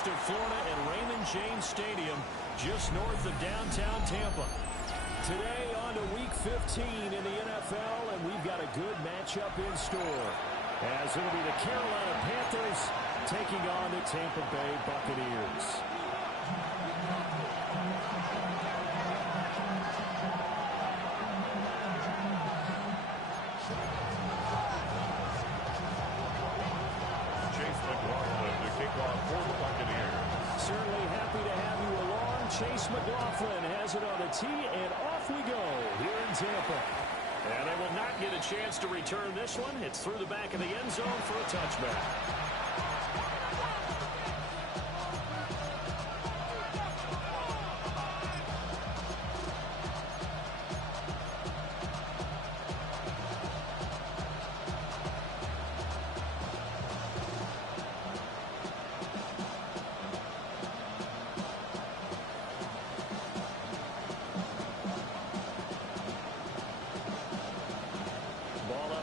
coast of Florida at Raymond James Stadium, just north of downtown Tampa. Today on to Week 15 in the NFL, and we've got a good matchup in store, as it'll be the Carolina Panthers taking on the Tampa Bay Buccaneers. Certainly happy to have you along. Chase McLaughlin has it on the tee, and off we go here in Tampa. And they will not get a chance to return this one. It's through the back of the end zone for a touchback.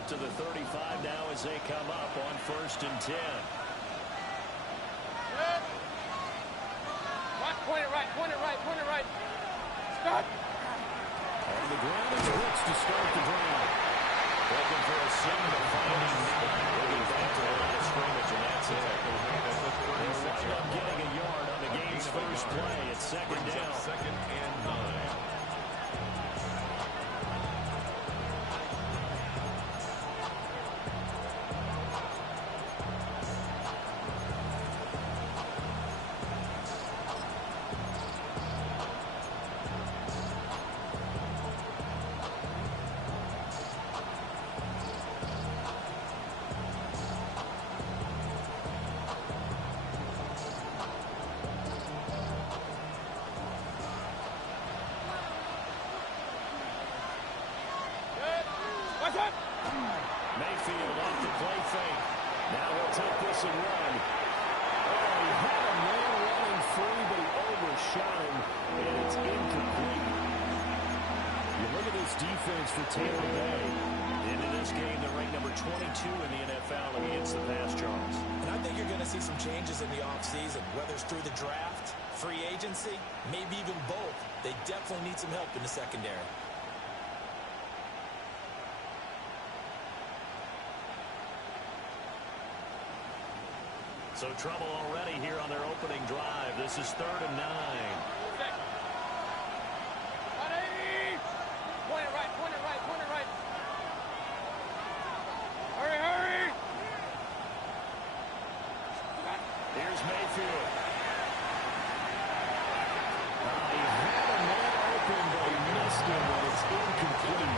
To the 35 now as they come up on 1st and 10. Point it right, point it right, point it right. Stop. On the ground is Bucs to start the drive. Looking for a single finding. Looking back to the line of scrimmage, and that's it. They'll wind up getting a yard on the game's first play. It's second down. 2nd and 9. Mayfield off the play fake. Now he'll take this and run. Oh, he had a man running free, but he overshot him, and it's incomplete. You look at this defense for Tampa Bay. Into this game, they're ranked number 22 in the NFL against the pass, Charles. And I think you're going to see some changes in the offseason, whether it's through the draft, free agency, maybe even both. They definitely need some help in the secondary. So trouble already here on their opening drive. This is 3rd and 9. Point it right, point it right, point it right. Hurry, hurry. Here's Mayfield. He had a man open, but he missed him, and it's incomplete.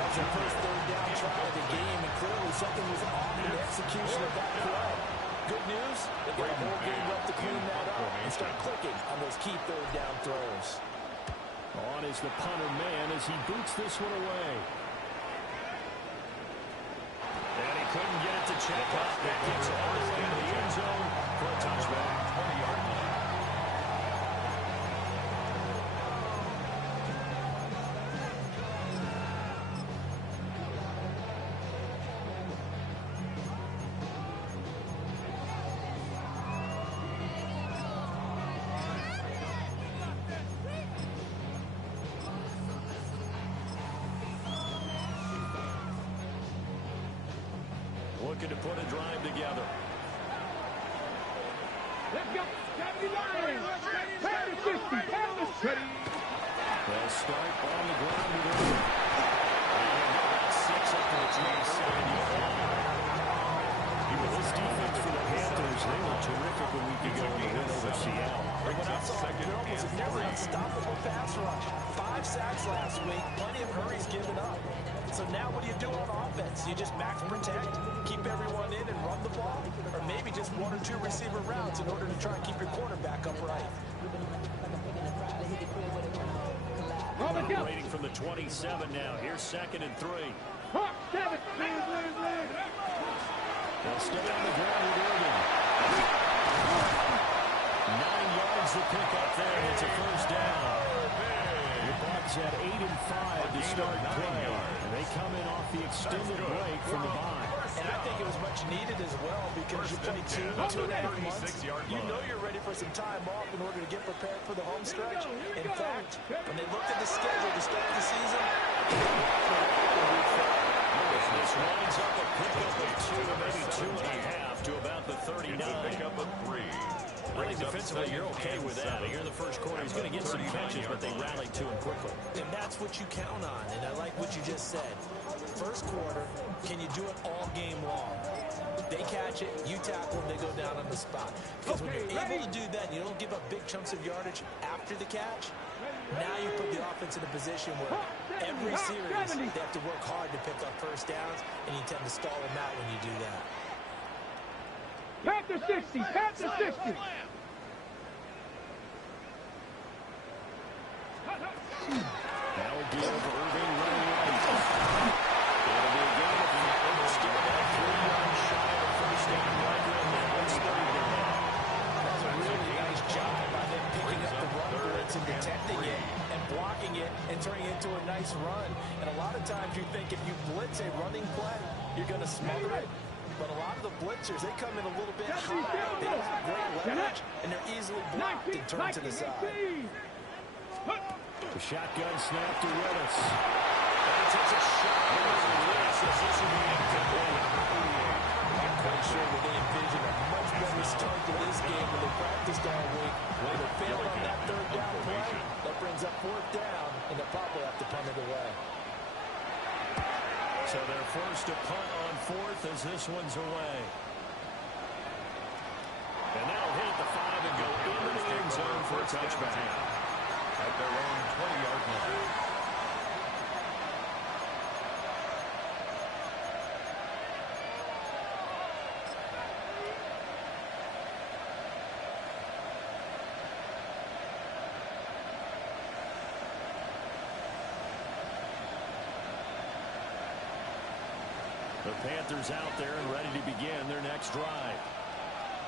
That's the first 3rd down try of the game, and clearly something was off in the execution of that play. Good news, they got a whole game left to clean that up and start clicking on those key 3rd down throws. On is the punter man as he boots this one away. And he couldn't get it to check up. That gets all the way to the end zone for a touchback. 20-yard line. Looking to put a drive together. Let's go. 79. Pound of 50. Pound of 20. They'll start on the ground with him. 6 up to the 27. This defense for the Panthers, they were terrific a week ago in the win over Seattle. They're almost a nearly unstoppable pass rush. 5 sacks last week. Plenty of hurries given up. So now what do you do on offense? You just max protect, keep everyone in and run the ball? Or maybe just 1 or 2 receiver routes in order to try and keep your quarterback upright? Rating from the 27 now. Here's 2nd and 3. They'll stay on the ground with Irvin. 9 yards to pick up there. It's a first down. The Bucs had 8 and 5 to start play. And they come in off the extended break from the bye. And I think it was much needed as well because you play 2.5 months. You know you're ready for some time off in order to get prepared for the home stretch. In fact, when they looked at the schedule to start the season, this winds up a pickup of 2, maybe 2.5 to about the 39. Pickup of 3. I think defensively you're okay with that. Here in the first quarter, he's going to get some catches, but they rallied to him quickly. And that's what you count on, and I like what you just said. First quarter, can you do it all game long? They catch it, you tackle them, they go down on the spot. Because when you're able to do that, and you don't give up big chunks of yardage after the catch, now you put the offense in a position where every series they have to work hard to pick up first downs, and you tend to stall them out when you do that. Panther 60, Panther 60. Now a give Irving running right. It'll be a game of almost still about 3 yards shy of the first down marker, and now it's 3rd down. That's a really nice job by them picking up the run blitz and detecting it and blocking it and turning it into a nice run. And a lot of times you think if you blitz a running play, you're going to smother it. But a lot of the blitzers, they come in a little bit high. They don't have great leverage, and they're easily blocked and turned to the side. The shotgun snap to Willis. And he takes a shot at Willis as this will be incomplete. I'm quite sure that they envisioned a much better start to this game when they practiced all week. When they failed on that 3rd down play, that brings up 4th down, and they'll probably have to punt it away. So they're forced to punt on 4th as this one's away. And that'll hit the 5 and go into the end zone for a touchback. At their own 20-yard line. The Panthers out there and ready to begin their next drive.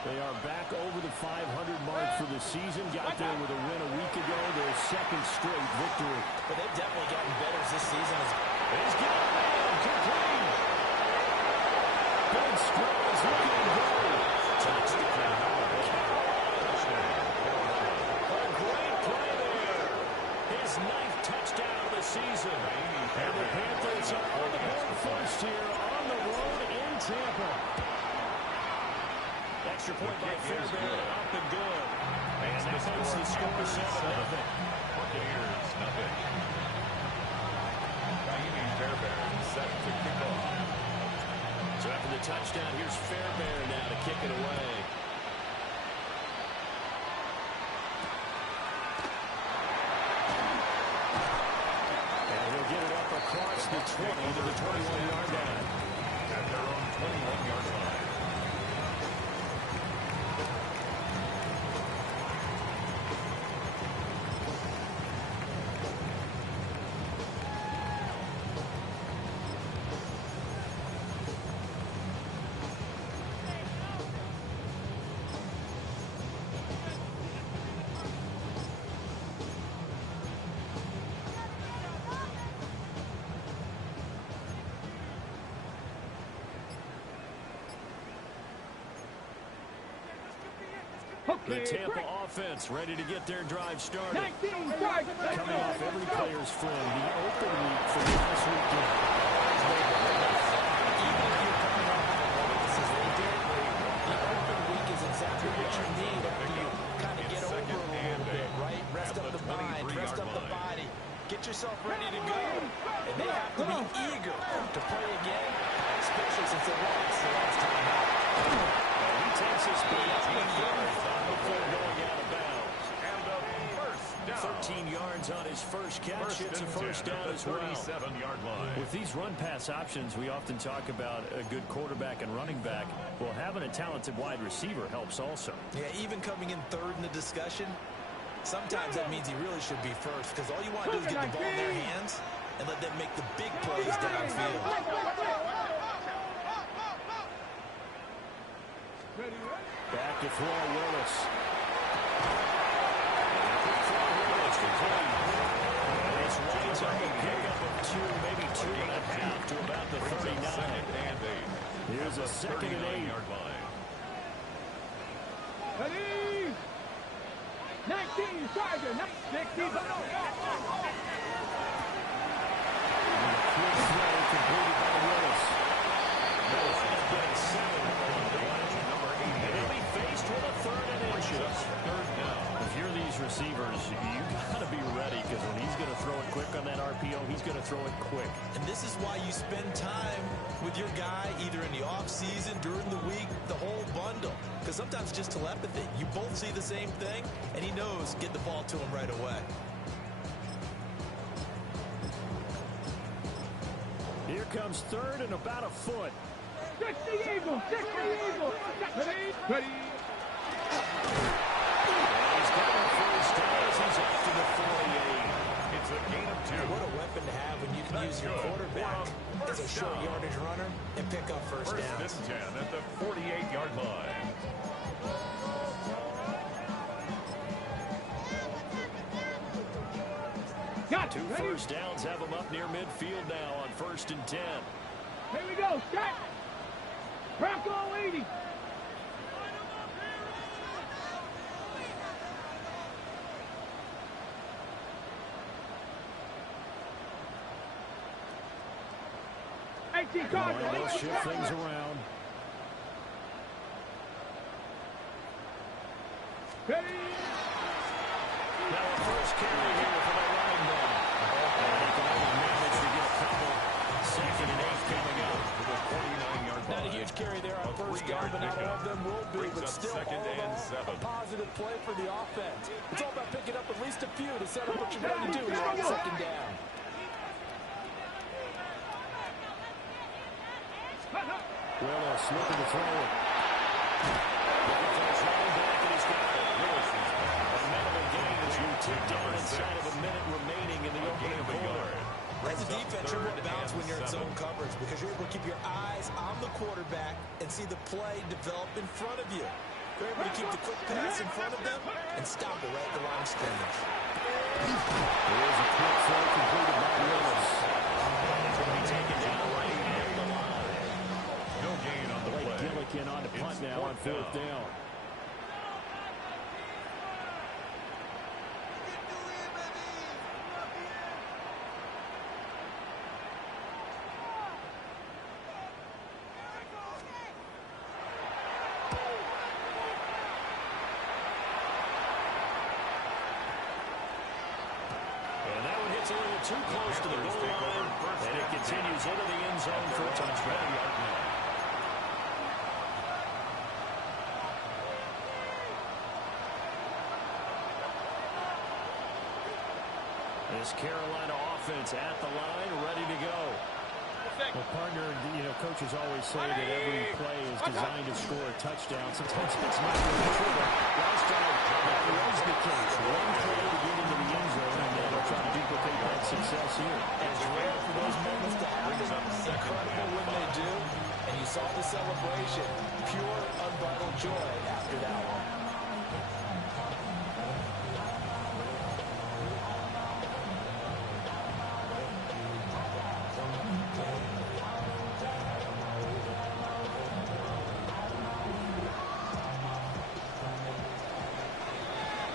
They are back over the 500 mark for the season. Got there with a win a week ago, their 2nd straight victory. But they've definitely gotten better as this season has gone. He's got it, man. Complete. Good scrolls looking to go. Touchdown. A great play there. His 9th touchdown of the season. And the Panthers are on the board first here on the road in Tampa. Extra point by Fairbairn, up and good. And that makes the score 7-0. Buccaneers, nothing. Naimi Fairbairn set to kick off. So after the touchdown, here's Fairbairn now to kick it away. And he'll get it up across the 20 to the 21-yard line. At their own 21-yard line. The Tampa offense ready to get their drive started. 19, Coming off every player's friend, the open week from last weekend. Even if you're coming off the loss as they did, the open week is exactly what you need after you kind of get over a little bit, right? Rest up the mind, rest up the body. Get yourself ready to go. And they have to be eager to play again, especially since they lost the last time out. He takes his speed up before going out of bounds. And a first down. 13 yards on his first catch. It's a first down as well. 37-yard line. With these run-pass options, we often talk about a good quarterback and running back. Well, having a talented wide receiver helps also. Yeah, even coming in 3rd in the discussion, sometimes that means he really should be first because all you want to do is get the ball in their hands and let them make the big plays downfield. Back to throw Willis. This winds up a pickup of 2, maybe 2.5 to about the 39. And 8. Here second and 8. Yard line. Ready? 19, Charger, 16, Quick throw completed by Willis. Willis has got 7 on the line, number 88. And he'll be faced with a 3rd and inches. Third down. If you're these receivers, you got to be ready, because when he's going to throw it quick on that RPO, he's going to throw it quick. And this is why you spend time with your guy either in the offseason, during the week, the whole bundle. Because sometimes just telepathy. You both see the same thing, and he knows get the ball to him right away. Here comes 3rd and about a foot. 60 Eagles, 60 Eagles. Ready? He's got a first down as he's after the 48. It's a gain of 2. What a weapon to have when you can use your quarterback as a short yardage runner and pick up first downs. First and 10 at the 48-yard line. Got Two ready? first downs have him up near midfield now on 1st and 10. Here we go, set. Bronco 80. And they'll shift things around. Ready? Now a first carry here for the running back. And they can only manage to get a couple. 2nd and 8 coming up. To the 49-yard line. Not a huge carry there on first down, but not all of them will be. Brings But up still, second all and of 7. a positive play for the offense. It's all about picking up at least a few to set up what you're going to do here on 2nd down. Willis looking to throw it. Looking for his running back, and he's got it. Willis is a minute gain as you tick down inside of a minute remaining in the opening quarter. As a defense, you're more balanced when you're in zone coverage because you're able to keep your eyes on the quarterback and see the play develop in front of you. You're able to keep the quick pass in front of them and stop it right at the line of scrimmage. There is a quick throw completed by Willis. It's going to be taken down right at the line. No gain on the Blake play. Gillikin on the punt now on 4th down. It's a little too close to the goal line, and it continues into the end zone for a touchdown. This Carolina offense at the line, ready to go. Well, partner, coaches always say that every play is designed to score a touchdown. Sometimes it's not really true, but last time that was the case. One play to get into the end zone, and then they'll try to duplicate that success here. It's rare for those moments to happen. Incredible when they do, and you saw the celebration. Pure, unbridled joy after that one.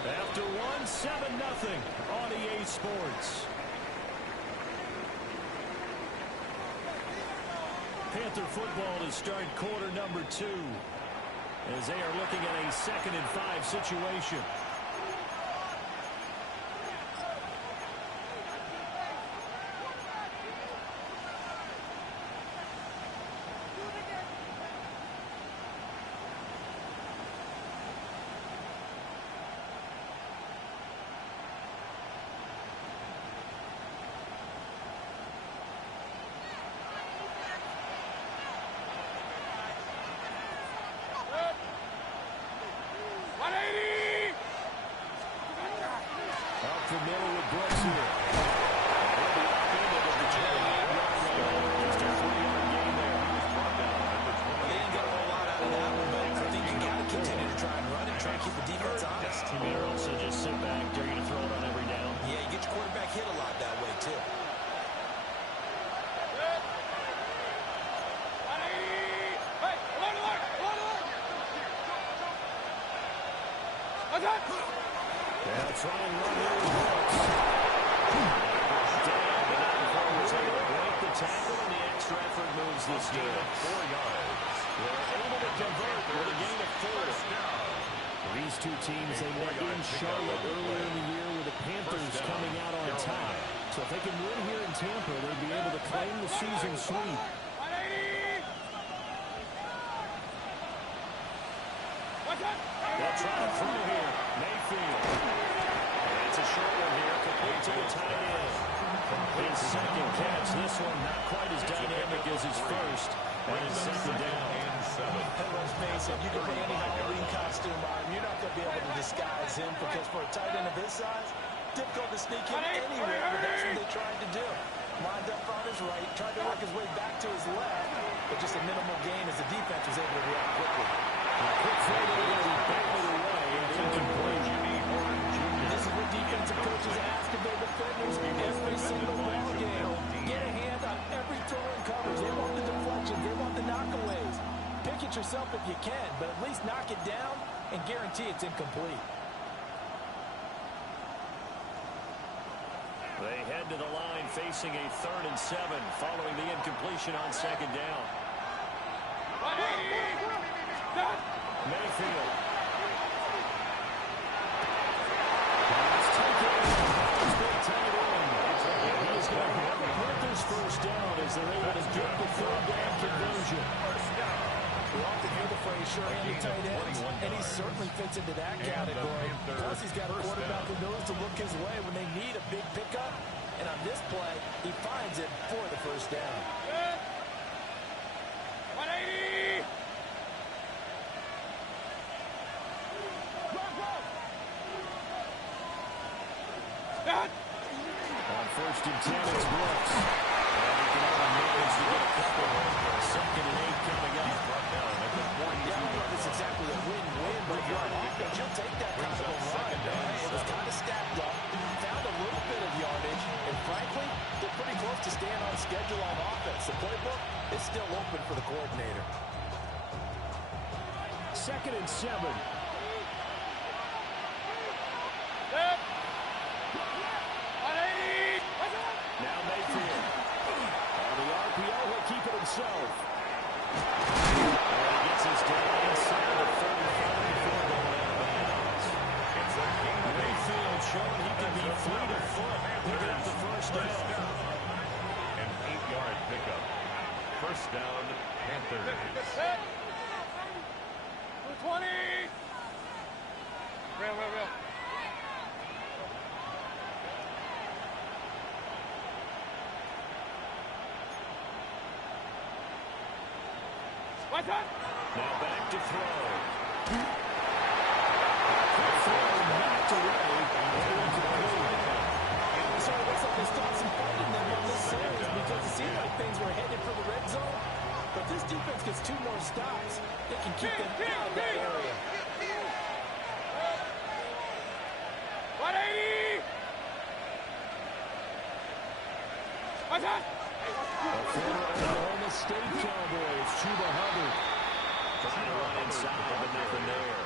After 7-0 on EA Sports. Panther football to start quarter number 2 as they are looking at a 2nd and 5 situation. Up the middle with Bucs here. They'll be up into the 28-yard line. Just a 3-yard gain there. They didn't get a whole lot out of that one, but I think you got to continue to try and run it, try and keep the defense honest. You better also just sit back. They're going to throw it on every down. Yeah, you get your quarterback hit a lot that way, too. They'll try and run here with Bucs. Down, but not before he was able to break the tackle, and the extra effort moves this game 4 yards. They're able to convert with a gain of 4. These two teams, they met in Charlotte earlier in the year with the Panthers coming out on top. So if they can win here in Tampa, they'll be able to claim the season sweep. They'll try to throw here. Mayfield. That's a short one here, complete to the tight end. His second catch, this one not quite as dynamic as his first. And it's second down. And let's face it, you can put any Halloween costume on, you're not going to be able to disguise him, because for a tight end of his size, difficult to sneak him anywhere, but that's what they tried to do. Lined up on his right, tried to work his way back to his left, but just a minimal gain as the defense was able to react quickly. Quick throw there, he batted away, and incomplete. This is what defensive coaches ask of their defenders every single ball game. Get a hand on every throw and coverage. They want the deflections. They want the knockaways. Pick it yourself if you can, but at least knock it down and guarantee it's incomplete. They head to the line facing a 3rd and 7 following the incompletion on second down. Mayfield. It's taken. It's been tied in. He's going to have the Panthers first down as they're able to get the 3rd down conversion. We often hear the phrase sure-handed tight ends, and he certainly fits into that category. Plus, he's got a quarterback who knows to look his way when they need a big pickup. And on this play, he finds it for the first down. 180! On 1st and 10, it's Bucs. And he can only manage to get a couple. 2nd and 8 coming up. It's exactly a win-win, but if you're on offense, you'll take that kind of a run. It was kind of stacked up, found a little bit of yardage, and frankly, they're pretty close to staying on schedule on offense. The playbook is still open for the coordinator. 2nd and 7. Now Mayfield. On the RPO, he'll keep it himself. And he gets his down inside the 35 before going out of bounds. Mayfield showing he can be fleet of foot. Picking up the first down. An 8-yard pickup. First down, Panthers. 20! Real. Now back to throw. Throw knocked away. So it looks like they stopped some fighting them on this series because it seemed like things were headed for the red zone. But this defense gets 2 more stops. They can keep them out of that area. 180! A former Oklahoma State Cowboy. It's Chuba Hubbard. Trying to run inside, but nothing there.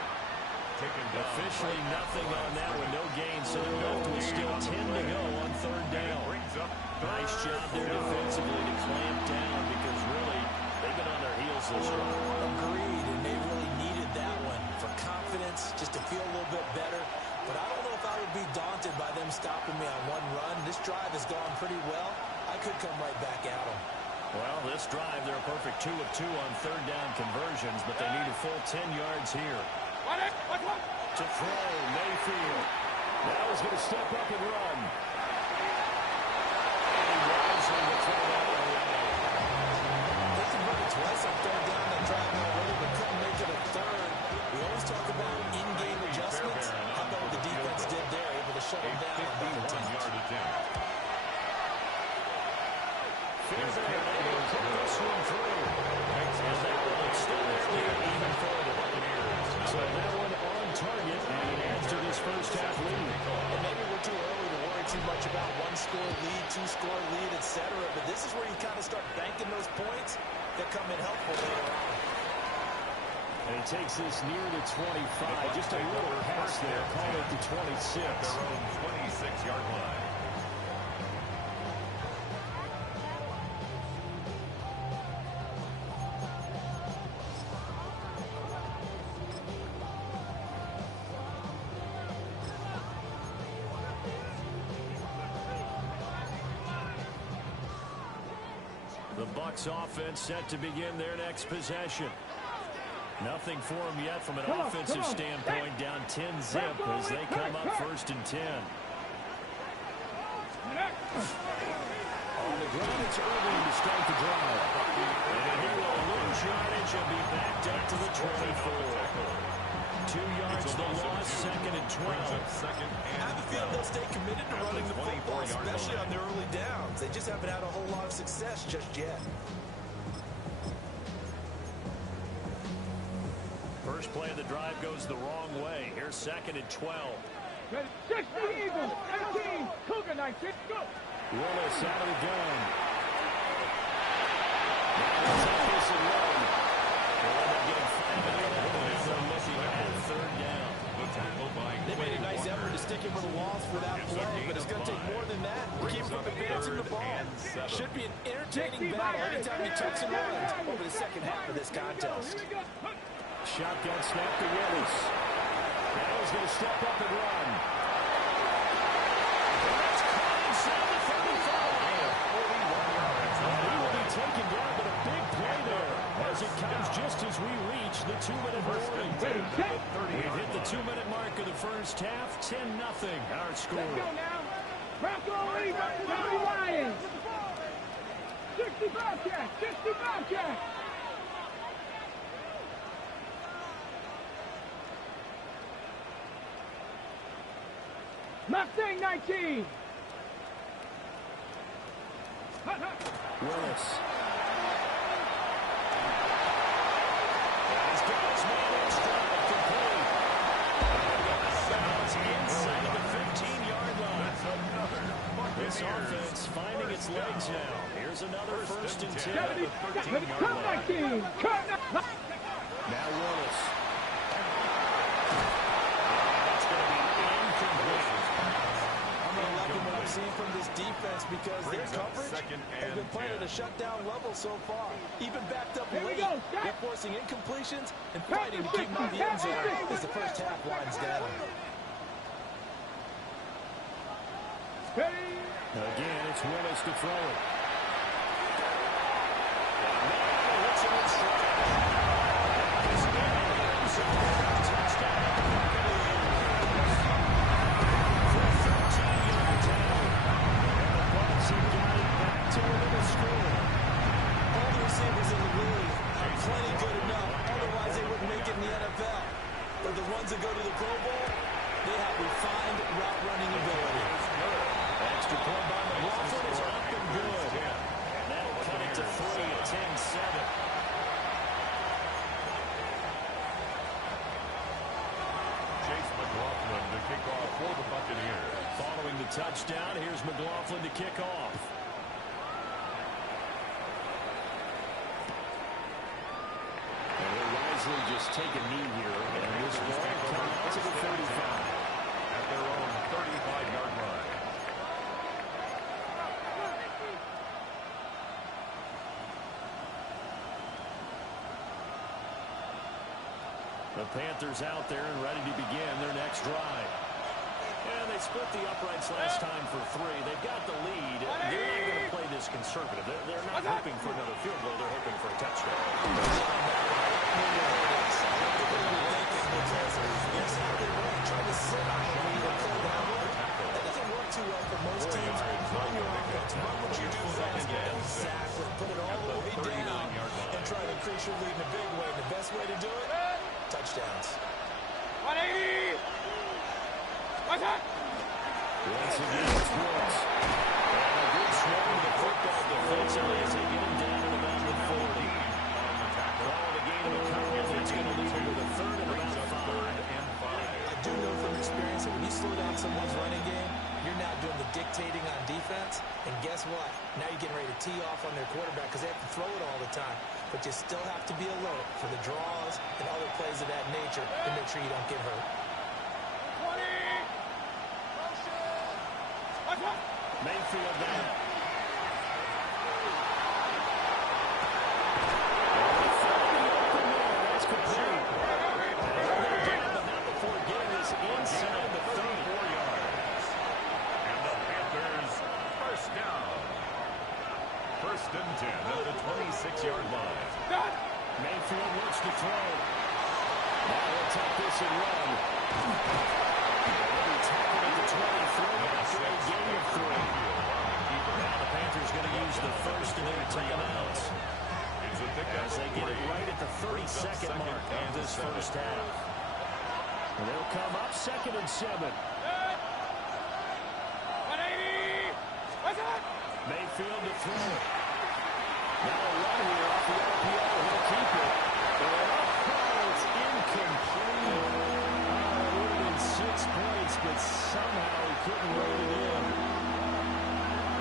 Officially nothing on that one. No gain, so they're left with still 10 to go on 3rd down. Nice job there defensively to clamp down because really they've been on their heels this year. Agreed, and they really needed that one for confidence, just to feel a little bit better. But I don't know if I would be daunted by them stopping me on one run. This drive has gone pretty well. I could come right back at them. Well, this drive, they're a perfect 2 of 2 on 3rd down conversions, but they need a full 10 yards here. To throw, Mayfield. Now he's going to step up and run. And he wisely will throw that one away. They converted twice on 3rd down that drive already, but couldn't make it a 3rd. We always talk about in-game adjustments. How about what the defense did there, able to shut them down on both attempts. Fairbairn able to put this one through. And that will extend their lead even further. So that one on target, and it adds to this first half lead. And maybe we're too early to worry too much about 1-score lead, 2-score lead, etc. But this is where you kind of start banking those points that come in helpful later on. And he takes this near the 25. Just a little pass there. Call it the 26. At their own 26-yard line. The Bucs offense set to begin their next possession. Nothing for them yet from an offensive standpoint. Down 10-zip as they come up 1st and 10. On the ground, it's Irving to start the drive. And he will lose yardage and be backed up to the 24. 2 yards the loss, 2nd and 12. I have a feeling they'll stay committed to running the football, especially on their early downs. They just haven't had a whole lot of success just yet. First play of the drive goes the wrong way. Here's 2nd and 12. 60 Eagles, 18, Cougar 19, go! Willis out of the gun. Now let's have this and run. They'll end up getting 5 and 8 out of it. They're looking at 3rd down. They made a nice effort to stick him with a loss for that play, but it's going to take more than that to keep him from advancing the ball. Should be an entertaining battle anytime he tucks and runs over the second half of this contest. Shotgun snap to Willis. Now he's going to step up and run. And that's caught inside the 35. He will be taken down, but a big play there as it comes just as we reach the 2-minute warning. We've hit the 2-minute mark of the first half. 10-0 our score. Let's go now. Bronco Lions. 65 catch, 65 catch. Mustang 19. Willis. He's got his man in stride, complete. Bounce inside the 15-yard line. This offense finding its legs now. Here's another 1st and 10 at the 13-yard line. Now Willis. That's going to be incomplete. I'm going to like what I've seen from this defense because their coverage has been playing at a shutdown level so far. Even backed up late, they're forcing incompletions and fighting to keep them out of the end zone as the first half winds down. Again, it's Willis to throw it. All the receivers in the league are plenty good enough. Otherwise, they wouldn't make it in the NFL. But the ones that go to the Pro Bowl, they have refined route running ability. Extra point by McLaughlin is up and good. And that'll cut it to 3 at 10-7. Chase McLaughlin to kick off for the Buccaneers. Following the touchdown, here's McLaughlin to kick off. And he'll wisely just take a knee here. And this ball comes out to the 35. At their own 35-yard line. The Panthers out there and ready to begin their next drive. And they split the uprights last time for 3. They've got the lead. They're not going to play this conservative. They're not hoping for another field goal. They're hoping for a touchdown. Trying to sit on the lead and pull down. That doesn't work too well for most teams. Run your offense. Run what you do fast. Exactly. Put it all the way down and try to increase your lead in a big way. The best way to do it, touchdowns. 180. What's that? Once again, it's Willis. And a good swing to the football defensively as they get him down at about the 40. Call it a gain of a couple. It's going to lead him to the 3rd and about 5. I do know from experience that when you slow down someone's running game, You're now doing the dictating on defense, and guess what? Now you're getting ready to tee off on their quarterback because they have to throw it all the time. But you still have to be alert for the draws and other plays of that nature to make sure you don't get hurt. Mayfield down. That's complete. They're down, but not before getting this inside the 34 yards. And the Panthers, first down. First and 10 at the 26-yard line. Mayfield looks to throw. Now he'll take this and run. He'll be tackled at the 23 after a gain of 3. Now the Panthers going to use the first of their timeouts as they get it right at the 32nd mark of this first half. And they'll come up 2nd and 7. Mayfield to throw it. Now a run here off the RPO. He'll keep it. It's incomplete. It would have been 6 points, but somehow he couldn't roll it in.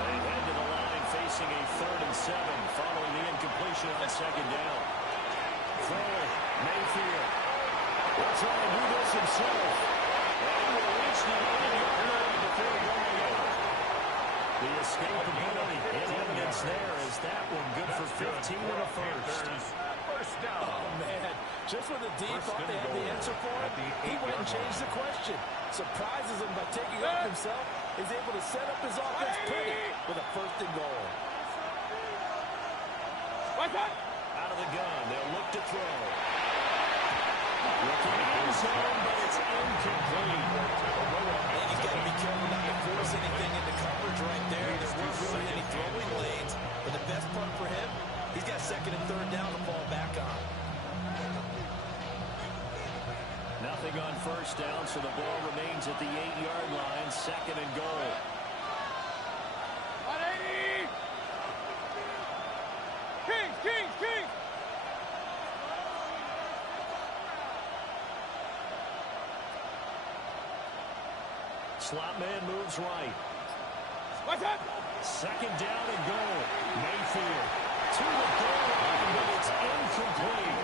They head to the line facing a 3rd and 7 following the incompletion on 2nd down. Throw it. Mayfield. He'll try to do this himself. And he will reach the 8-yard line before going out. The escapability in evidence there is that one good for 15 and a first. First down. Oh, man. Just when the D thought they had the answer for it, he went and changed the question. Surprises him by taking up himself. Is able to set up his offense pretty with a 1st and goal. Out of the gun. They'll look to throw. Looking end zone, but it's incomplete. And he's got to be careful not to force anything into coverage right there. There weren't really any throwing lanes. But the best part for him, he's got 2nd and 3rd down to fall back on. Nothing on 1st down, so the ball remains at the 8-yard line. 2nd and goal. Kings! Slot man moves right. What's up? 2nd down and goal. Mayfield to the goal line, but it's incomplete.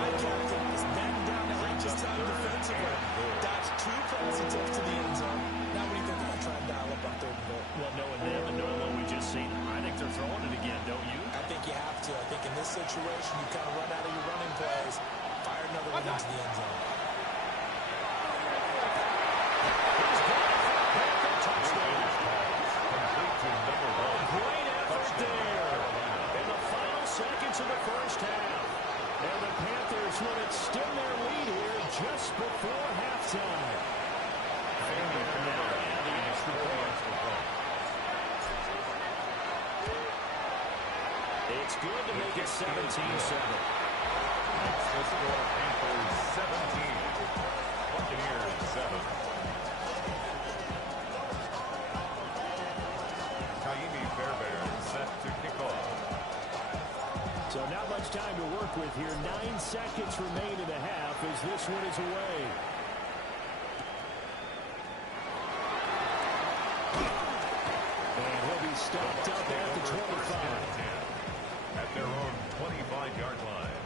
Captain is batting down the hatches time defensively. Dodged 2 pass attempts to the end zone. Now what do you think they're going to try and dial up on 3rd and goal? Well, knowing them and knowing what we just seen, I think they're throwing it again, don't you? I think you have to. I think in this situation, you kind of run out of your running plays, fire another one into the end zone. Great effort there in the final seconds of the first half. And the Panthers will extend their lead here just before halftime. It's good to make it 17-7. The score, Panthers 17, Buccaneers 7. Set to kick off. So not much time to work with here. 9 seconds remain in the half as this one is away. And he'll be stopped up at the 25. At their own 25-yard line.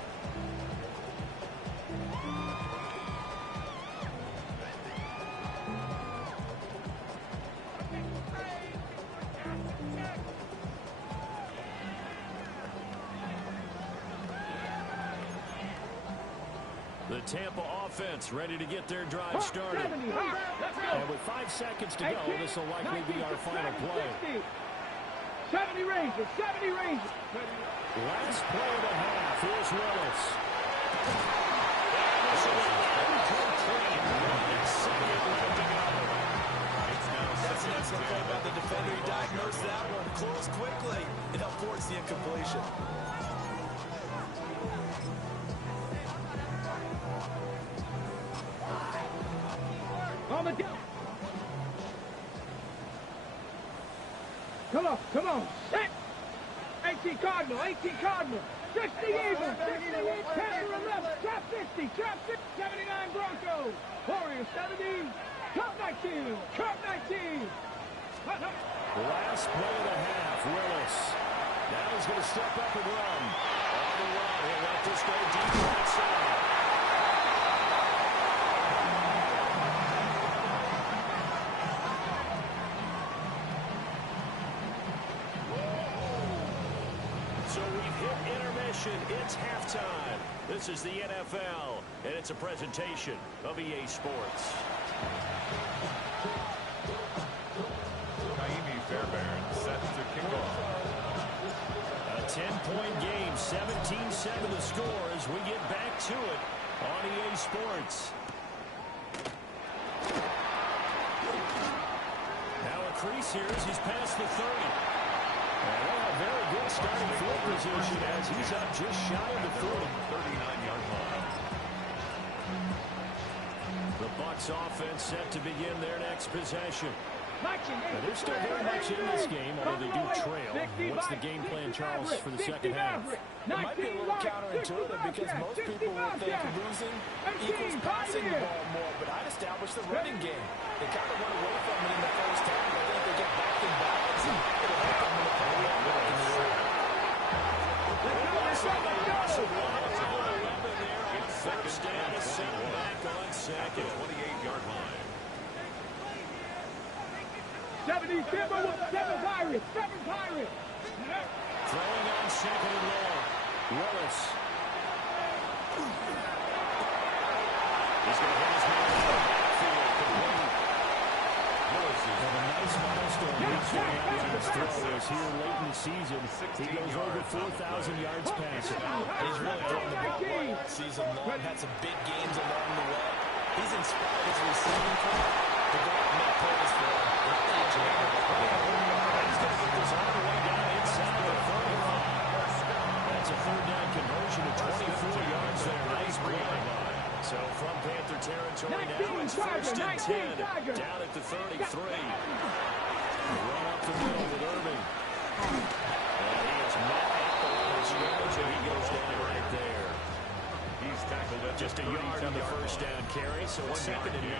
The Tampa offense ready to get their drive started. And with 5 seconds to go, this will likely be our final play. 70 Rangers. Last play of the half. Here's Willis. That's an excellent play by the defender. He diagnosed that one, closed quickly, and helped force the incompletion. On the down. Come on. Set. 18 Cardinal. 60 Eagles. 68 Panther 11. Trap 50. Trap 6. 79 Broncos. Warriors 70. Cup 19. Cup 19. Last play of the half, Willis. Now he's going to step up and run. On the run, he'll let this go deep right side. So we've hit intermission. It's halftime. This is the NFL, and it's a presentation of EA Sports. Fairbairn set to kick off. A 10-point game, 17-7 to score as we get back to it on EA Sports. Now a crease here as he's past the 30. And a very good starting field position as he's up just shy of the 39-yard line. The Bucs offense set to begin their next possession. And they're still very much in this game, although they do trail. What's the game plan, Charles, for the second half? It might be a little counterintuitive because most people would think losing equals passing the ball more, but I'd establish the running game. They kind of went away from it in the first half. I think they get back in balance, and it'll help them when they come back in the second. First down is set back on second. 28-yard line. 70 Timber with 7 Pirates. 7 Pirates. Throwing on second and long. Willis. He's going to hit his man in the backfield. Willis is a nice milestone reached on his throw as here late in the season. He goes over 4,000 yards passing. He's really thrown the ball well all season long. Had some big games along the way. He's inspired his receiving corps to go out and make plays for him. He's going to get this all the way down inside the 35. That's a third down conversion of 24 yards there. Nice play. So from Panther territory now, it's first and 10 down at the 33. Run up the middle with Irving. And he is met at the line of scrimmage, and he goes down right there. He's tackled at Just a yard on the first down carry, so it's second and 9.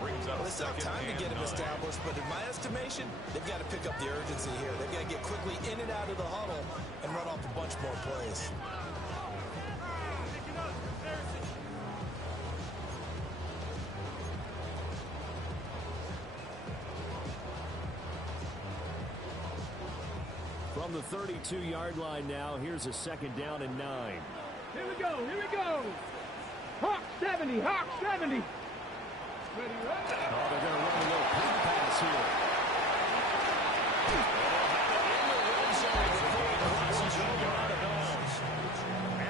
Brings up Well, it's not time to get him established, but in my estimation, they've got to pick up the urgency here. They've got to get quickly in and out of the huddle and run off a bunch more plays. From the 32-yard line now, here's a second down and 9. Here we go. Here we go. Hawk 70. Hawk 70. Ready, ready. Oh, they're going to run a little pump pass here.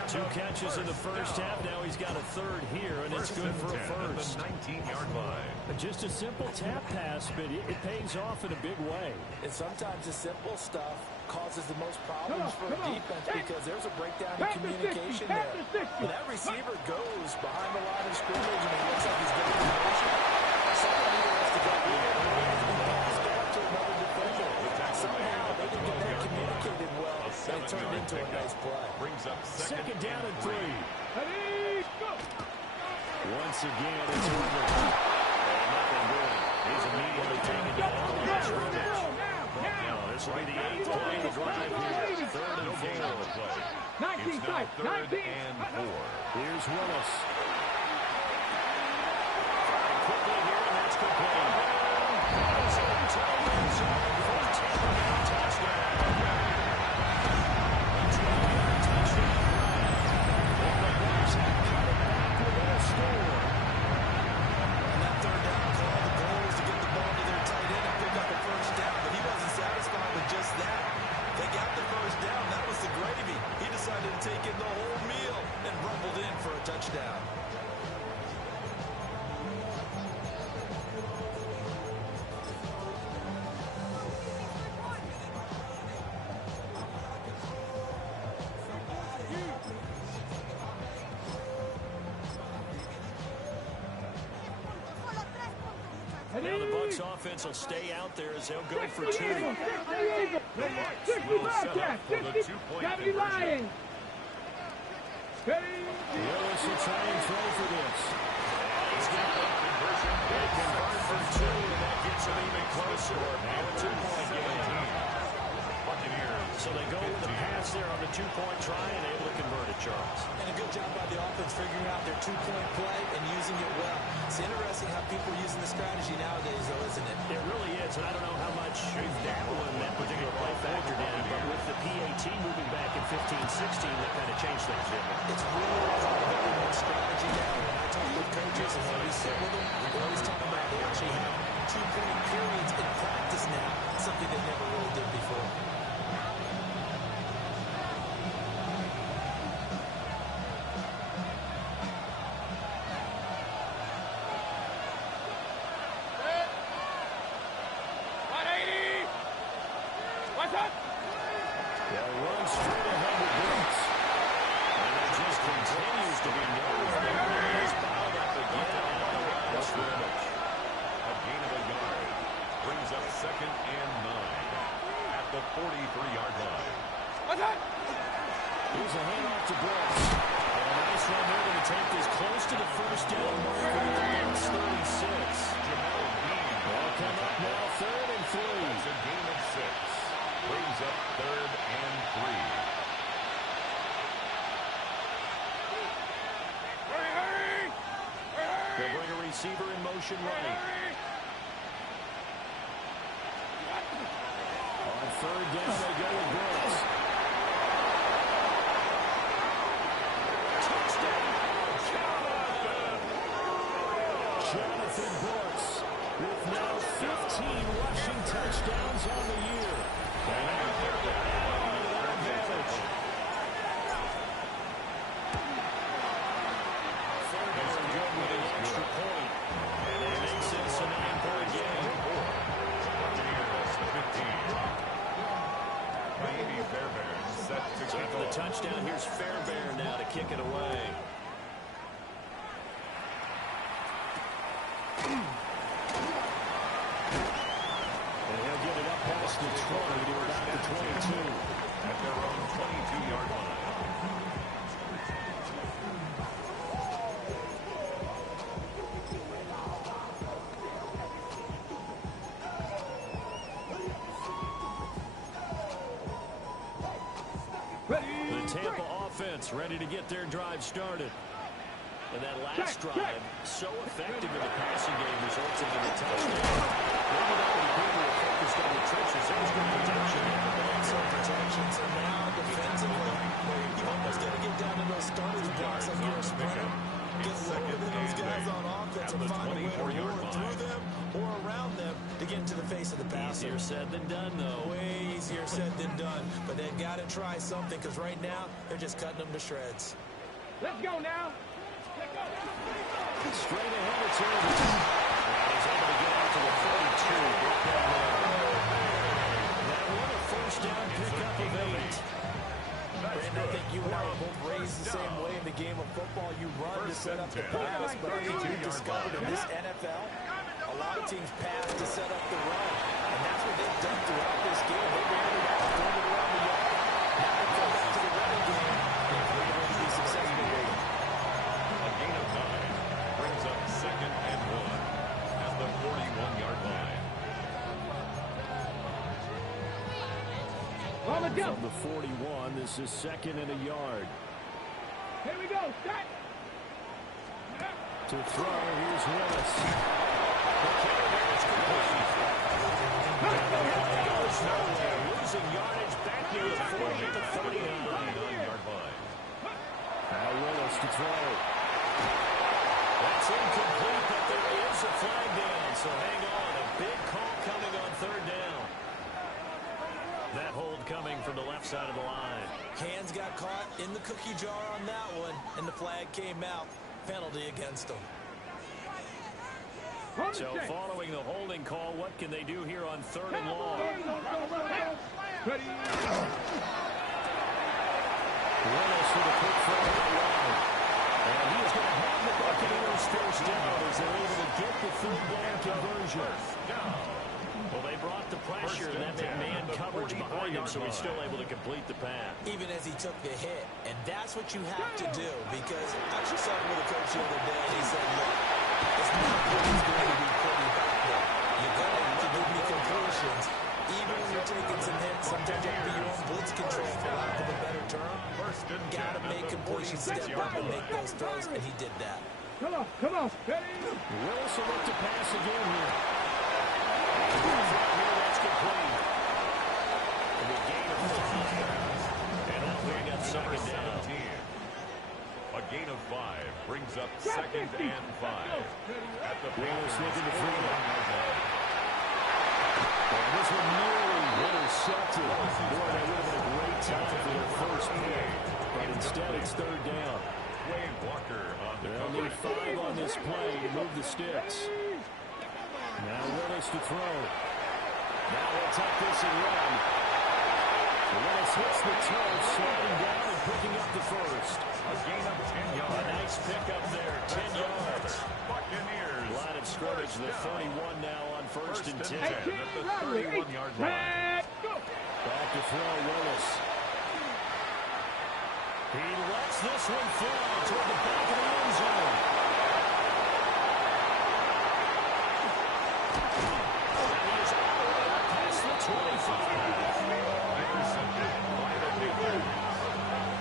Two catches in the first half. Now he's got a third here, and it's good for a first. 19-yard line. Just a simple tap pass, but it pays off in a big way. And sometimes the simple stuff causes the most problems for a defense because there's a breakdown in communication there. When that receiver goes behind the line of scrimmage and he looks like he's getting in motion, somebody has to go in and pass back to another defender. Somehow they didn't get that communicated well, and it turned into a nice play. Brings up Second down and 3. Ready, go. Once again, it's over. And nothing doing. He's immediately taken down on the scrimmage. This will be the 8th play of the drive here. Third and 4. 19 sight. 19 and 4. Here's Willis. Firing quickly here, and that's complete. It's into the end zone for a 10-yard touchdown. A 12-yard touchdown run. And the Bucs have cut it back within a score. On that third down call, the goal was to get the ball to their tight end and pick up a first down, but he wasn't satisfied with just that. They got the first down. That was the gravy. He decided to take in the whole meal and rumbled in for a touchdown. Now the Bucs offense will stay out there as they'll go for 2. 60 Eagles. 60 Bobcats. 60 Lions. Willis will try and throw for this. He's got the conversion. They convert for two, and that gets them even closer. Now a 2-point game. Buccaneers. So they go with a pass there on the 2-point try and able to convert it, Charles. And a good job by the offense figuring out their 2-point play and using it well. It's interesting how people are using the strategy nowadays, though, isn't it? It really is, and I don't know how much that particular play factored in, but with the PAT moving back in 15-16, that kind of changed things, didn't it? It's really hard to have more strategy now. When I talk with coaches and when we sit with them, we always talk about they actually have 2-point periods in practice now, something they never really did before. They'll run straight ahead with Bucs. And it just continues to be known. He's fouled up again on the line of scrimmage. A gain of a yard. Brings up 2nd and 9 at the 43-yard line. Here's a handoff to Bucs. And a nice run there to take this close to the first down marker at the Bucs 36. They'll come up now 3rd and 3. It's a gain of 6. Brings up 3rd and 3. They'll bring a receiver in motion running. On 3rd down, they go with Bucs. Jonathan Bucs with now 15 rushing touchdowns on the year. And they're going to that advantage. Third down good with an extra point. And it makes this a 9-point game. Buccaneers 15. Miami Fairbairn set to So kick for the off. touchdown, here's Fairbairn now to kick it away. And he'll get it up past the 20 to about the 22. At their own 22-yard line. The Tampa offense ready to get their drive started. And that last drive, so effective in the passing game, results in the touchdown. Maybe not many people are focused on the trenches. There was good protection. Some protection. So now defensively, you almost got to get down to those starters blocks like you're a sprinter. Get lower than those guys on offense and find a way to roar through them or around them to get into the face of the passer. Easier said than done, though. Way easier said than done. But they've got to try something because right now they're just cutting them to shreds. Let's go now. Straight ahead, it's over. And he's able to get out to the 42. Now what a first down pickup of 8. Brandon, I think you and I were both raised the same way in the game of football. You run to set up the pass, but I think you've discovered in this NFL, a lot of teams pass to set up the run. And that's what they've done throughout this game. They've been able to throw it around the yard. Now they come back to the running game, and they're going to be successful with it. A gain of 9 brings up 2nd and 1 at the 41-yard line. On the jump. From the 41, this is 2nd and a yard. Here we go. Set. To throw, here's Willis. Goes nowhere, losing yardage back near the 40 at the 39-yard line. Now Willis to throw. That's incomplete, but there is a flag down, so hang on. A big call coming on 3rd down. That hold coming from the left side of the line. Hands got caught in the cookie jar on that one, and the flag came out. Penalty against them. So following the holding call, what can they do here on 3rd and long? Ready. Willis with a quick throw to the line. And he is going to have the Buccaneers first down as they're able to get the 3rd down conversion. Down. Well, they brought the pressure, and that meant man coverage behind him, so he's still able to complete the pass. Even as he took the hit. And that's what you have to do, because I actually saw with a coach the other day, and he said, look, it's not always going to be pretty back there. You're going to have to give me completions. Even when you're taking some hits, sometimes you have to be your own blitz control, for lack of a better term. Got to make completions, step up and make those throws, and he did that. Come on, steady. Willis will look to pass again here. That's complete. And a gain of 5. And that'll bring up second down. A gain of 5 brings up second and 5. At the Willis looking to free up. And this one nearly intercepted. Boy, that would have been a great time for their first play. But instead, it's third down. Wayne Walker on the They'll need 5 on this play to move the sticks. Now Willis to throw. Now they'll take this and run. Willis hits the toe, sliding down and picking up the first. A gain of 10 yards. A nice pickup there, 10 yards. Buccaneers. Line of scrimmage, the 31 now on first and 10. At the 31-yard line. Back to throw, Willis. He lets this one fly toward the back of the end zone. And he is all the way past the 25. Intercepted by the Patriots.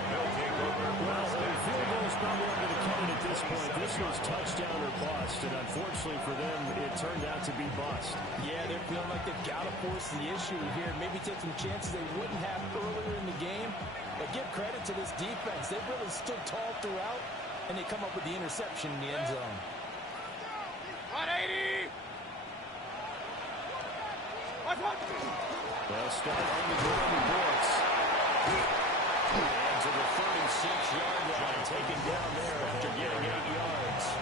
They'll take over. Well, the field goal is probably under the count at this point. This was touchdown or bust, and unfortunately for them, it turned out to be bust. Yeah, they're feeling like they've got to force the issue here. Maybe take some chances they wouldn't have earlier in the game. But give credit to this defense. They've really stood tall throughout, and they come up with the interception in the end zone. 180! They'll start on the Bucs. And to the 36-yard line, taken down there after getting 8 yards.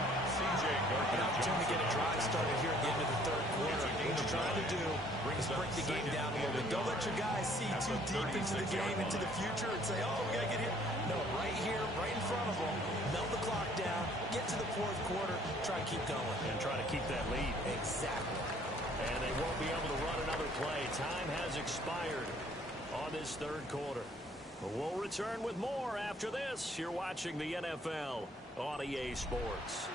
An opportunity to get a drive started here at the end of the third quarter. What you're trying to do is break the game down a little bit. Don't let your guys see too deep into the game, into the future, and say, oh, we got to get here. No, right here, right in front of them. Melt the clock down, get to the fourth quarter, try to keep going. And try to keep that lead. Exactly. And they won't be able to run another play. Time has expired on this third quarter. But we'll return with more after this. You're watching the NFL on EA Sports.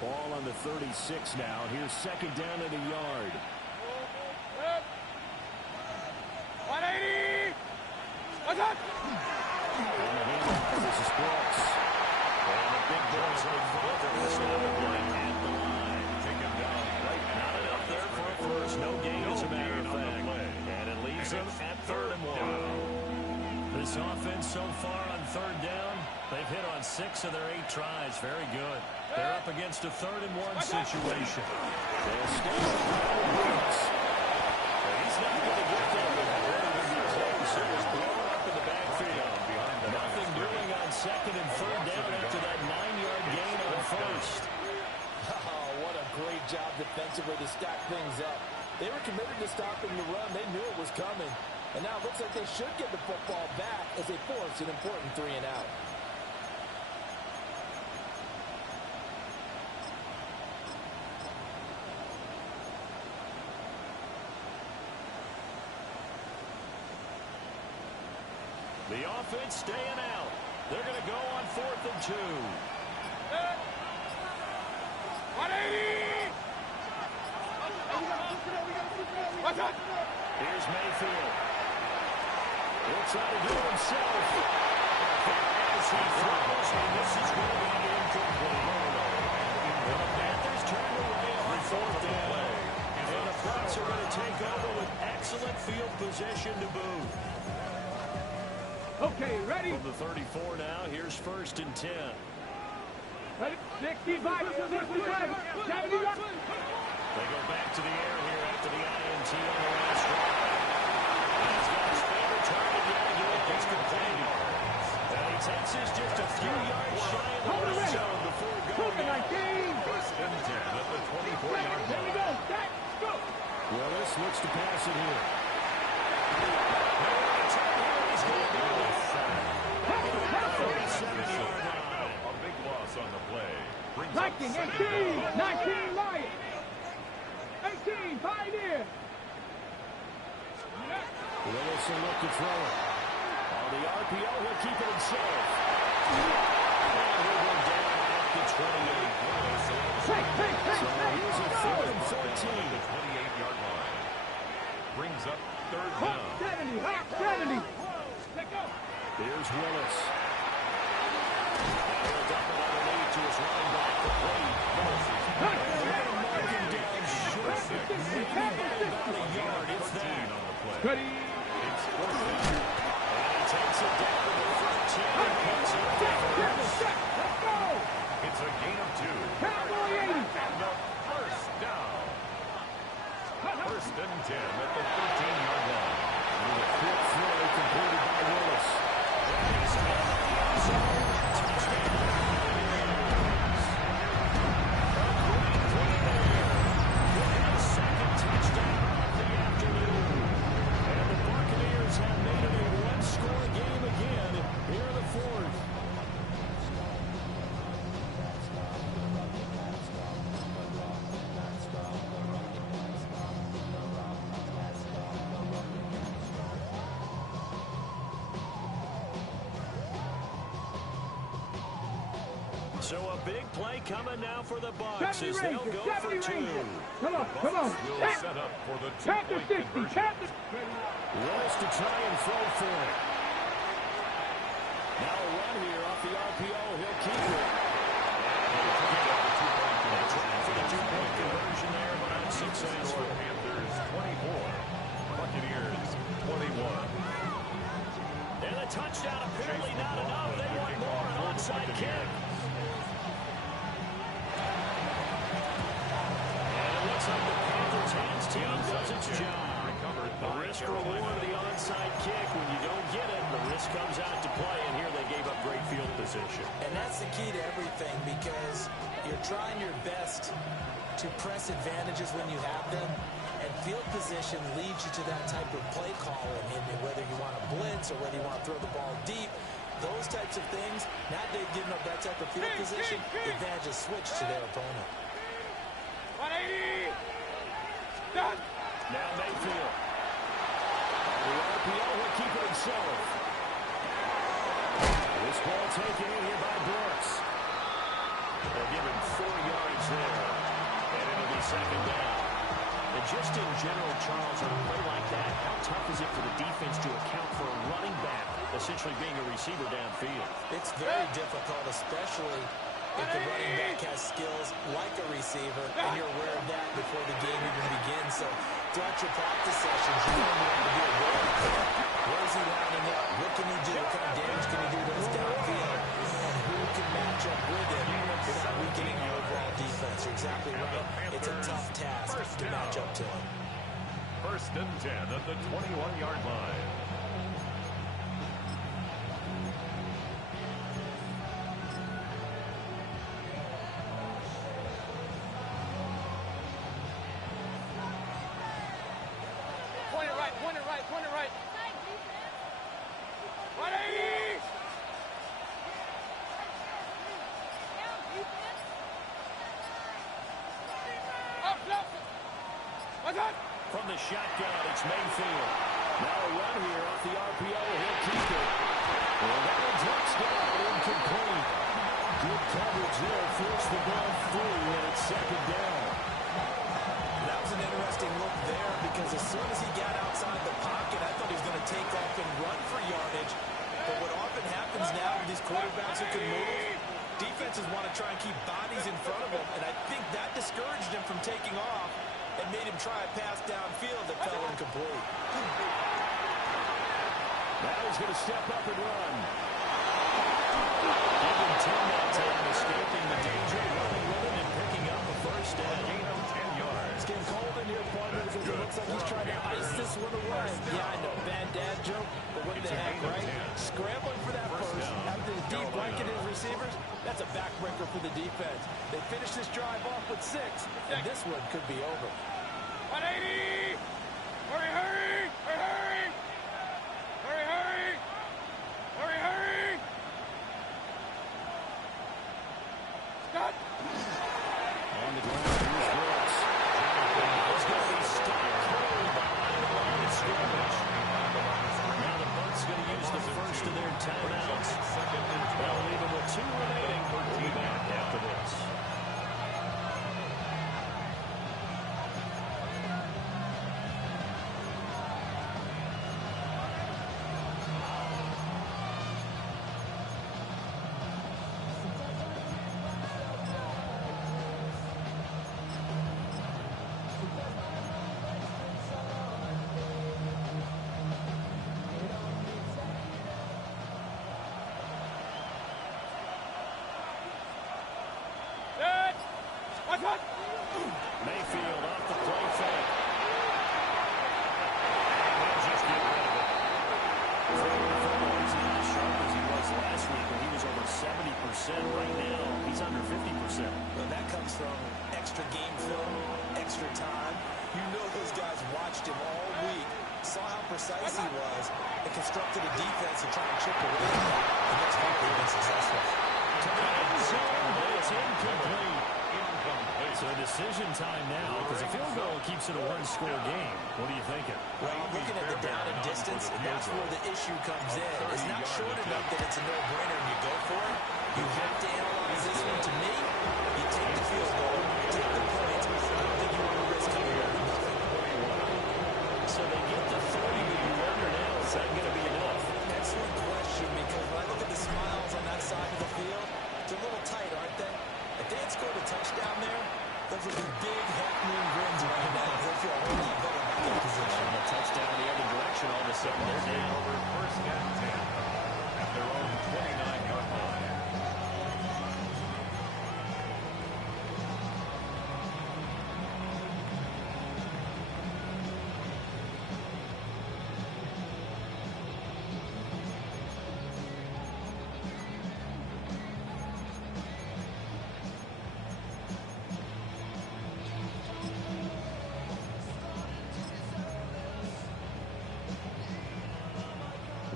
Ball on the 36 now. Here's second down at a yard. 180! On the handoff, this is Bucs. And the big boys on front. They're going to stop it right at the line. Take him down right now. Not enough there for a first. No gain, as a matter of fact. And it leaves them at 3rd and 1. This offense so far on 3rd down, they've hit on 6 of their 8 tries. Very good. They're up against a 3rd and 1 situation. They'll stay with Bucs. He's not going to get there. It was blown up in the backfield. Nothing doing on 2nd and 3rd down after that 9-yard gain on 1st. Oh, what a great job defensively to stack things up. They were committed to stopping the run. They knew it was coming. And now it looks like they should get the football back as they force an important 3 and out. The offense staying out. They're going to go on 4th and 2. 180! Here's Mayfield. He'll try to do it himself. As he throws, and this is going to be incomplete. The Panthers turned away on 4th down. And the Bucs are going to take over with excellent field position to boot. Okay, ready? From the 34 now, here's 1st and 10. Ready? 65, 65, 71. They go back to the air here after the INT on the last drive. He's got his favorite target yet again. It's complete. And he takes us just a few yards shy of the red zone before going out. 1st and 10 at the 24-yard line. There we go. Stack, go. Willis looks to pass it here. A big loss on the play. Brings up 19, second 18, down. 19, Lions. 18, Pioneer. Willis will look to throw it. On the RPO, he'll keep it himself. And he'll go down at the 28. So here's a 4th and 14. The 28-yard line. Brings up third Hawk down. 70, Hawk 70. Let go. Here's Willis. He'll dump it underneath to his running back. The play. Marking down short. Maybe by about a yard. It's that. On the play. Goody. It's fourth down. And he takes it down to the 13. And puts it down. Let's go. It's a gain of 2. Cowboy 80. And the first down. First and 10 at the 13-yard line. With a quick throw completed by Willis. And he's in the end zone. Touchdown. A great play there. With his second touchdown of the afternoon. And the Buccaneers have made it a one-score game again here in the 4th. So a big play coming now for the Bucs as they'll go for 2. Come on, come on. Will set up for the Tap the 60, two-point conversion. tap the... Willis to try and throw for it. Now a run here off the RPO. He'll keep it. They try for the two-point conversion there, but on successful. Panthers 24. Buccaneers 21. And the touchdown apparently not enough. They want more. An onside kick. And it looks like the Panthers hands team does its job. The risk reward of the onside kick. When you don't get it, the risk comes out to play. And here they gave up great field position. And that's the key to everything, because you're trying your best to press advantages when you have them, and field position leads you to that type of play calling, and whether you want to blitz or whether you want to throw the ball deep, those types of things. Now they've given up that type of field position, the advantage is switched to their opponent. 180. Done. Now Mayfield. On the RPO, he'll keep it himself. This ball taken in here by Bucs. They'll give him 4 yards there. And it'll be second down. And just in general, Charles, on a play like that, how tough is it for the defense to account for a running back essentially being a receiver downfield? It's very difficult, especially if the running back has skills like a receiver, and you're aware of that before the game even begins. So throughout your practice sessions, you're going to want to be aware of that. Where is he lining up? What can he do? What kind of damage can he do to us downfield? And who can match up with him without weakening our overall defense? You're exactly right. It's a tough task to match up to him. First and 10 at the 21-yard line. Point it right, point it right, point it right. 180. Up, up. What's that? From the shotgun, it's Mayfield. Now a run here off the RPO. He'll keep it. And that one touchdown, incomplete. Good coverage there. Force the ball through, and it's second down. That was an interesting look there, because as soon as he got outside the pocket, I thought he was going to take off and run for yardage. But what often happens now with these quarterbacks who can move, defenses want to try and keep bodies in front of him, and I think that discouraged him from taking off and made him try a pass downfield that fell incomplete. Now he's going to step up and run. Giving 10 that time, escaping the danger, running with it, and picking up a first down. Gain of 10 yards. It's getting cold in here, partner, because it looks like he's trying to ice this one away. Yeah, I know, bad dad joke, but what the heck, right? Scrambling for that first, after the deep blanket his receivers, that's a backbreaker for the defense. They finish this drive off with 6, and this one could be over. 180. Hurry, hurry, hurry, hurry. Mayfield off the play fake. He'll just get rid of it. He's not as sharp as he was last week when he was over 70%. Right now, he's under 50%. Well, that comes from extra game film, extra time. You know those guys watched him all week, saw how precise he was, and constructed a defense to try and chip away at that. And that's how they've been successful. To the end zone, but it's incomplete. Incomplete. So decision time now, because a field goal keeps it a one-score game. What are you thinking? Well, looking at the down and distance, that's where the issue comes in. It's not short enough that it's a no-brainer and you go for it. You have to analyze this one. To me, you take the field goal, take the points. I don't think you want to risk coming out of nothing. So they get the 30, but you wonder now, is that going to be enough? Excellent question, because when I look at the smiles on that side of the field, it's a little tight, aren't they? If they had scored a touchdown there, those would be big half-moon grins right now. They'll feel a whole lot better about their position. And a touchdown the other direction, all of a sudden they're down. Over first and 10 at their own 29-yard line.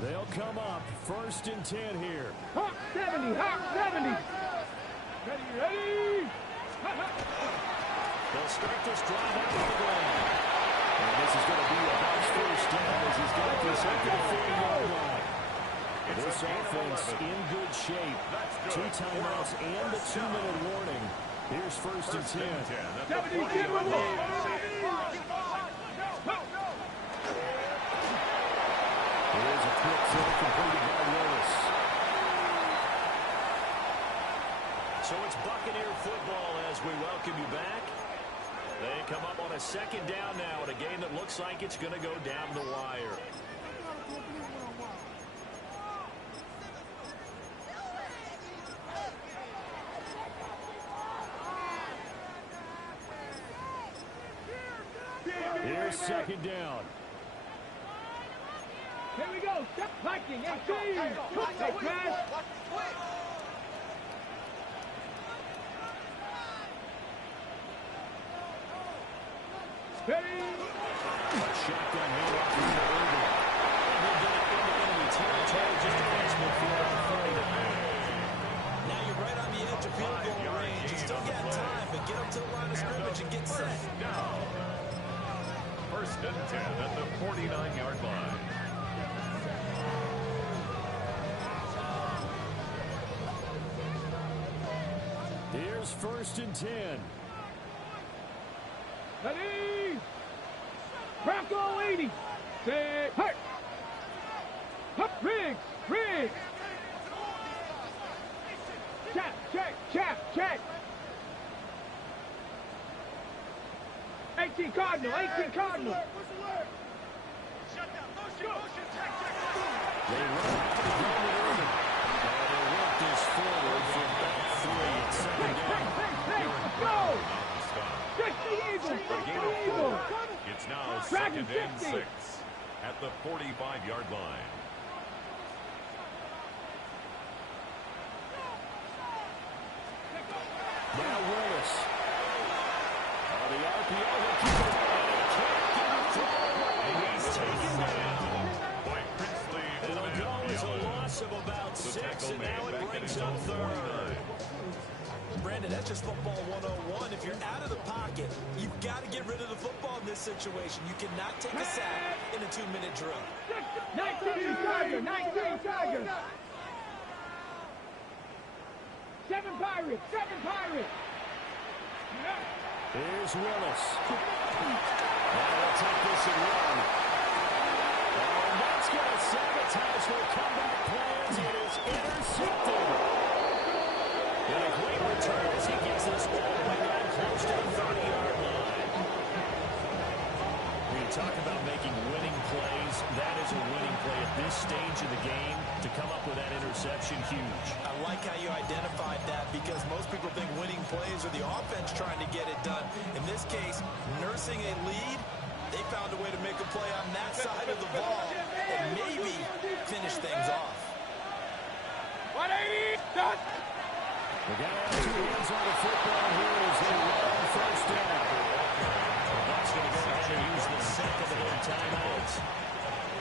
They'll come up first and 10 here. Hawk 70, Hawk 70. Ready. They'll start this drive out of the ground. And this is going to be a Bucs first down as he's got this up to the 40-yard line. This offense in good shape. 2 timeouts and the 2-minute warning. Here's first and 10. 70, give him one. Here's a quick throw completed by Willis. So it's Buccaneer football as we welcome you back. They come up on a second down now in a game that looks like it's going to go down the wire. Here's second down. Here we go. Step Viking, 18. Take pass. Ready. Shotgun handoff to Irvin. He'll get it into enemy territory just across midfield at the 40. Now you're right on the edge of field goal range. You still got time, but get up to the line of scrimmage and get set. First and 10 at the 49-yard line. Here's first and 10. Ready. Bronco 80. Say, hurt. Riggs. Check. 18 Cardinal. They run out to go to Irvin. And their work is forward from back 3 at second down. Let's go. Fix the Eagle. It's now second and 6 at the 45-yard line. Now Willis. The RPO will keep it. And he can't get it through. He's taken down. By Princely. It'll go as a loss of about 6, and now it brings up third. Brandon, that's just football 101. If you're out of the pocket, you've got to get rid of the football in this situation. You cannot take a sack in a 2-minute drill. 19 Tiger. 7 Pirates. Here's Willis. Now they'll take this and run. And that's going to sabotage their comeback plans. It is intercepted. And a great return as he gets this all the way down close to the 30-yard line. When you talk about making winning plays, that is a winning play at this stage of the game. To come up with that interception, huge. I like how you identified that because most people think winning plays are the offense trying to get it done. In this case, nursing a lead, they found a way to make a play on that side of the ball and maybe finish things off. 180, done. They got to have two hands on the football here as they run first down. The Bucs going to go ahead and use the second of their timeouts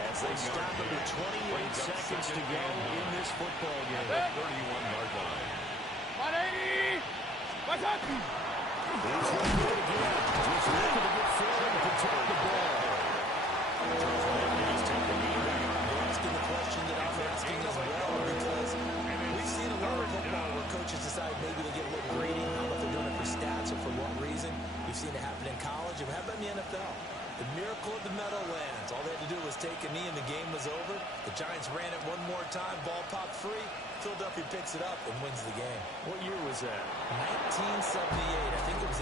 as they stop it with 28 seconds to go in this football game. 31-yard line. 180, what's up? He's looking to again. Just looking to get forward and protect the ball. He's taking the knee back. You're asking the question that I'm asking as well because we've seen a lot of football where coaches decide maybe they get a little greedy. I don't know if they're doing it for stats or for what reason. We've seen it happen in college, and how about in the NFL? The miracle of the Meadowlands. All they had to do was take a knee, and the game was over. The Giants ran it one more time. Ball popped free. Philadelphia picks it up and wins the game. What year was that? 1978. I think it was in